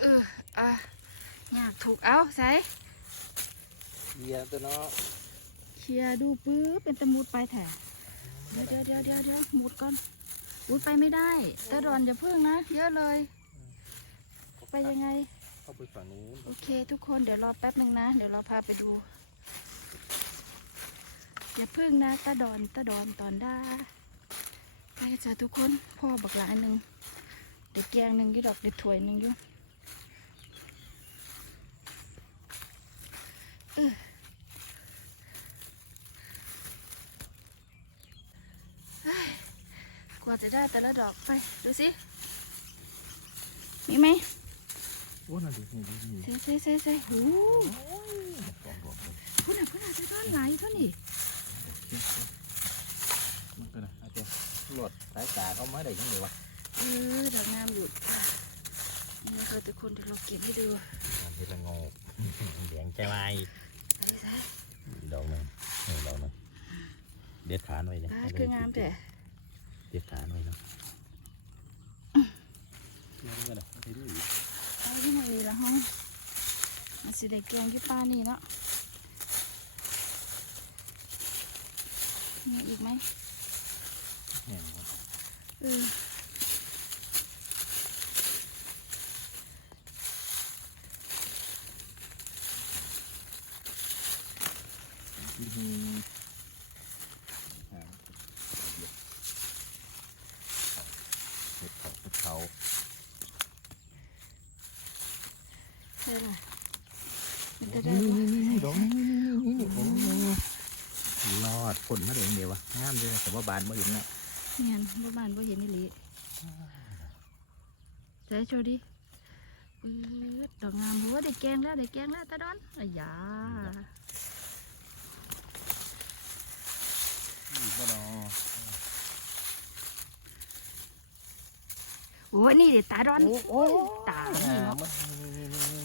เอออะอยากถูกเอาใส่เยียตัวเนาะเคลียร์ดูปื้อเป็นตะมุดไปแถะเดี๋ยวเดี๋ยวเดี๋ยวเดี๋ยวเดี๋ยวมุดก่อนมุดไปไม่ได้ตะดอนอย่าเพิ่งนะ เยอะเลย ไปยังไง เข้าไปฝั่งนู้นโอเค ทุกคนเดี๋ยวรอแป๊บหนึ่งนะ เดี๋ยวเราพาไปดู อย่าพึ่งนะตาดอนตาดอนตอนได้ไปจ้ะทุกคนพ่อบักหลายหนึ่งเด็กแกงหนึ่งอยี่ดอกเด็กถ้วยหนึ่งอยู่เออเฮ้ยกว่า จะได้แต่ละดอกไปดูสิมีไหมโอ้นั่นดินี่ดินี่เซ่เซ่เซ่เซ่หูสองดอกเลยพุ่นอะพุ่นอะจะต้อนไหลเท่านี่มันก็นะอาจจะหลดสายตาเข้ามาได้ยังไงวะเออดอกงามหยุดค่ะนี่นะคะทุกคนเดี๋ยวเราเก็บให้ดูมันเป็นละงกเหลียงใจวายใส่ใส่ดอกหนึงนี่ดอกหนึงเด็ดขาหน่อยเลยป้าคืองามแต่ เด็ดขาหน่อยเนาะยังไงนะไม่รู้อีกเอาที่ไหนละห้องมันสิได้แกงที่ป้านี่เนาะมีอีกไหมเนี่ยครับเอออื้อหืออ่าเห็ดเขาเห็ดเขา ใช่ละมัน เห็ จะ ด ได้ เขา บ่ นี่นี่นี่ดอกนี่นี่นี่นี่โอ้รอดผลมาได้ยังไงวะงาม เลยแต่ว่าบานมาเห็นนะเนียนบ่บ้านบ่เห็นนี่หลีใส่โชว์ดิปื๊ดดอกงามหัวได้แกงแล้วได้แกงแล้วตาดอนอ้ยาอีกบ่ดอโอ้ยนี่เดี๋ยวตาดอนโอ้ตานี่เนาะนี่นี่นี่นี่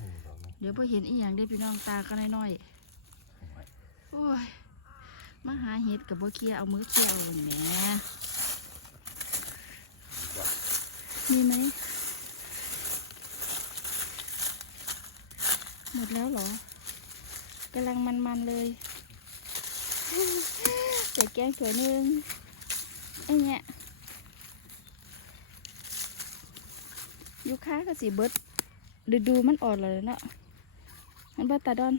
นี่ดอกนี้เดี๋ยวพอเห็นอีหยังได้อพี่น้องตาก็น้อยๆโอ้ย มาหาเห็ดกับบ่เคียเอามือเคียร์เอาแหมมีไหมหมดแล้วเหรอกำลังมันๆเลยใส่แกงสวยนึงไอ้เนี่ยยูค้าก็สีเบิดดูดูมันอ่อนเลยเนาะมันบ่ตาดอน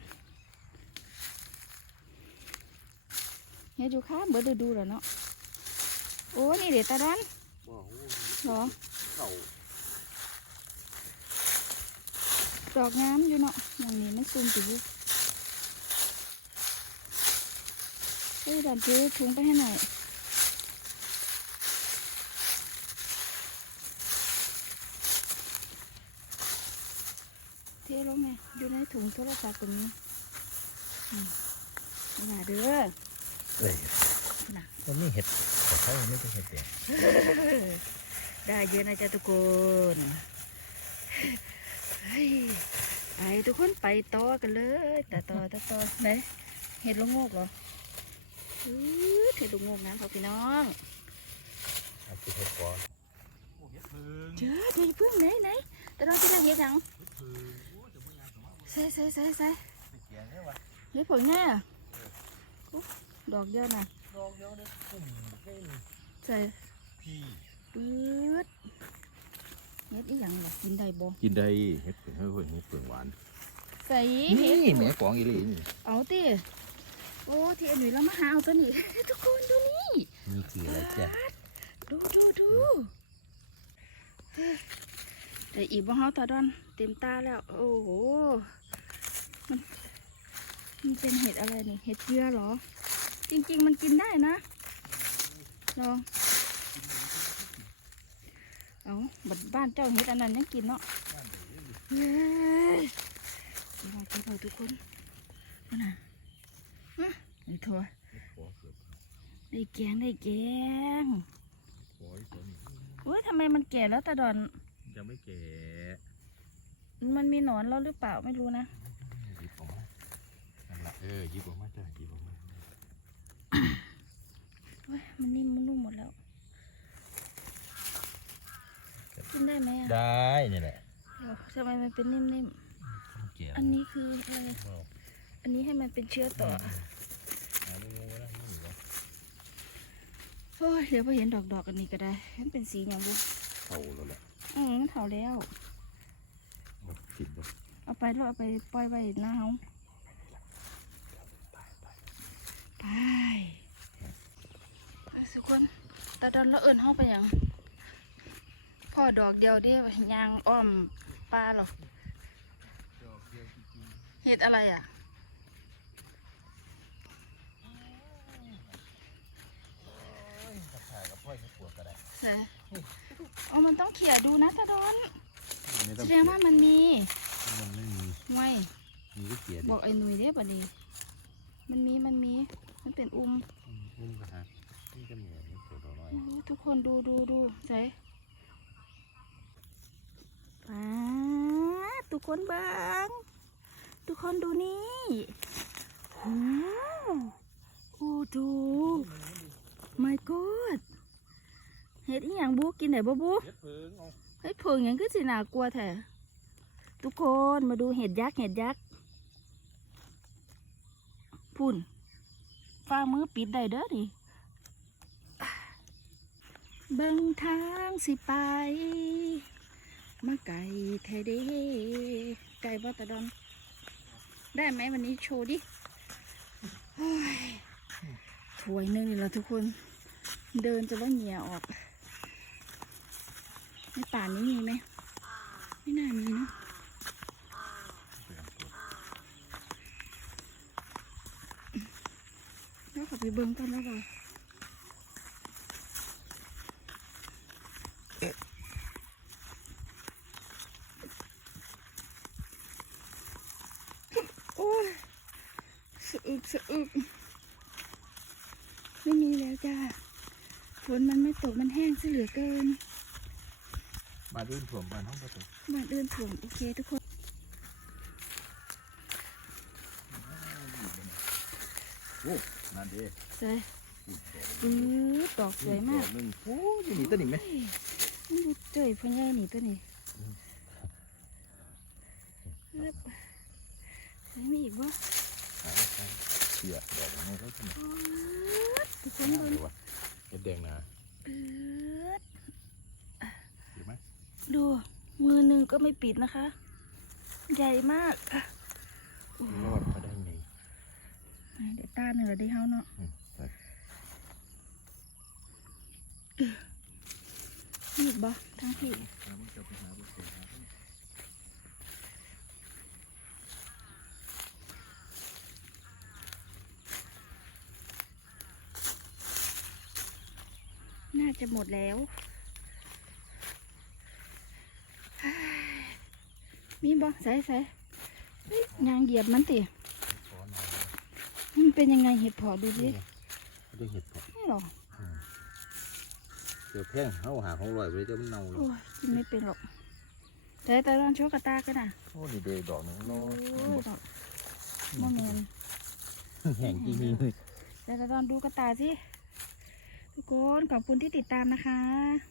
ฮ็ดยูค้าเบิดดูดูแล้วเนาะโอ้นี่เดี๋ยวตาดอนว้าวเหรอเข่าดอกงามอยู่เนาะอย่างนี้มันซูมติวเฮ้ยดันซื้อถุงไปให้หน่อยเทลงไงอยู่ในถุงโทรศัพท์ตรงนี้อืมอย่าเด้อ เอ้ยน่ะมันไม่เห็ดแต่เขาไม่ใช่เห็ดเดียวได้เยอะนะจ๊ะทุกคนเฮ้ยไปทุกคนไปต่อกันเลย แต่ต่อแต่ต่อไหนเห็ดลูกโงกเหรออื้อเห็ดลูกโงกนะพ่อพี่น้องเอาไปเห็ดก่อนเห็ดพึ่งเจอเดี๋ยวเพิ่งไหนไหนแต่เราจะได้เห็ดหยังเห็ดพึ่งโอ้จะไม่ยากหรอกใส่ใส่ใส่ใส่ไม่เสียงเลยวะเห็ดผลแน่อุ๊ย ดอกเยอะนะดอกเดียวเลยปุ่มเส้นใส่พี่ปื๊ดเห็ดอีหยังล่ะกินได้บ่กินได้เห็ดเผือกเฮ้ยเห็ดเผือกหวานใส่นี่เห็ดแม่กองอีหลีนี่เอาติโอ้ที่อันนี้เรามาหาเอาตัวนี้ทุกคนดูนี่นี่คืออะไรจ๊ะดูดูดูเฮ้ยแต่อีกบ่เฮาตาดอนเต็มตาแล้ว โอ้โหมันมันเป็นเห็ดอะไรนี่เห็ดเกลือเหรอ จริงๆมันกินได้นะลองเอาบัดบ้านเจ้าเห็ดอันนั้นยังกินเนาะเฮ้ยกินหน่อยกินหน่อยทุกคนมาน่ะฮะนี่ทัวได้แกงได้แกงโอ้ยทำไมมันแก่แล้วตาดอนยังไม่แก่มันมีหนอนแล้วหรือเปล่าไม่รู้นะหยิบออกมานั่นละเออหยิบออกมาจ้ะหยิบออก มาโอ้ยมันนิ่มมันนุ่มหมดแล้วเก็บกินได้ไหมอะได้นี่แหละเดี๋ยวทำไมมันเป็นนิ่มเกี่ยวๆ อันนี้คืออะไรอันนี้ให้มันเป็นเชื้อต่อหาลูกงูนะนี่เหรอโอ้ยเดี๋ยวพอเห็นดอกๆกันนี้ก็ได้มันเป็นสีอย่างบุเข่าแล้วแหละอืมมันเถาแล้วบ่ติดบ่เอาไปแล้วเอาไปปล่อยไว้หน้าเฮาไปไปสุก คนตาดอนแล้วเอิญเฮาไปหยังพ่อดอกเดียวเดิยางอ้อมปลาหรอเห็ดอะไรอะถ่ายกับพ่อยให้ปวดก็ได้เสยเอามันต้องเขี่ยดูนะตาดอนไม่แสต้องดงว่ามันมีมันไม่มีไว้มีก็เกียดบอกไอ้หนุ่ยเด้ปะดีมันมีมันมี มันเป็นอุ้มอุ้มก็ฮะนี่ก็เหนียวนี่ตัวน้อยโอ้ ทุกคนดูดูดูใส่ป้าดทุกคนเบังทุกคนดูนี่โอ้โอ้ดู my god เห็ดอีหยังบูกินไหนบ่บูเฮ็ดเพิงเอาเฮ้ยเพิงหยังคือสิน่ากลัวแท้ทุกคนมาดูเห็ดยักษ์เห็ดยักษ์พุ่นฟ้ามือปิดได้เด้อนี่ เบิ่งทางสิไป มาไก่แท้เดไก่บอตะดอน ได้ไหมวันนี้โชว์ดิโอ้ยถ้วยหนึงนี่แหละทุกคน เดินจะว่าเหงี่ยออก ในป่านี้มีไหม ไม่น่ามีนะแล้วขับไปเบิ้งกันแล้วก็โอ้ยสะ อึกสะอึกไม่มีแล้วจ้าฝนมันไม่ตกมันแห้งซะเหลือเกินบ้านอื่นถ่วมบ้านห้องประตูบ้านอื่นถ่วมโอเคทุกคนโอ้นั่นเด้ใส่ปื้อดอกสวยมากหนึ่งโอ้ยนี่ตัวนี้ไหมเฮ้ยมันดูเจ๋ยพ่อใหญ่นี่ตัวนี้เล็บใส่ไม่อีกวะหาใช่ เสียดอกมันเขาขึ้นปื๊ดทุกคนมาเบิ่งดูว่าเฮ็ดแดงนะปื๊ดเห็นไหมดูมือหนึ่งก็ไม่ปิดนะคะ ใหญ่มากรอดมาได้ไงเดี๋ยวตาเหนือได้เฮาเนาะอืมใส่มีอีกบ่ทั้งพี่ แล้วมั นจะไปหาบุษหาน่าจะหมดแล้ว มีบ่ใส่ใส่เฮ้ยยางเหยียบมันติขอหน่อยมันเป็นยังไงเห็ดเพอดูสิเขาได้เห็ดเพาะนี่หรอเดี๋ยวแพงเขาหาของอร่อยไปเดี๋ยวมันเน่าเลโอ้ยยกินไม่เป็นหรอกแต่แต่ลองโชว์กระตากันนะโอ้นี่เดยดอกหนึงโลโอ้ยดอกมอแมนแห้งจริงเลยแต่แต่ลองดูกระตาสิ ทุกคนขอบคุณที่ติดตามนะคะ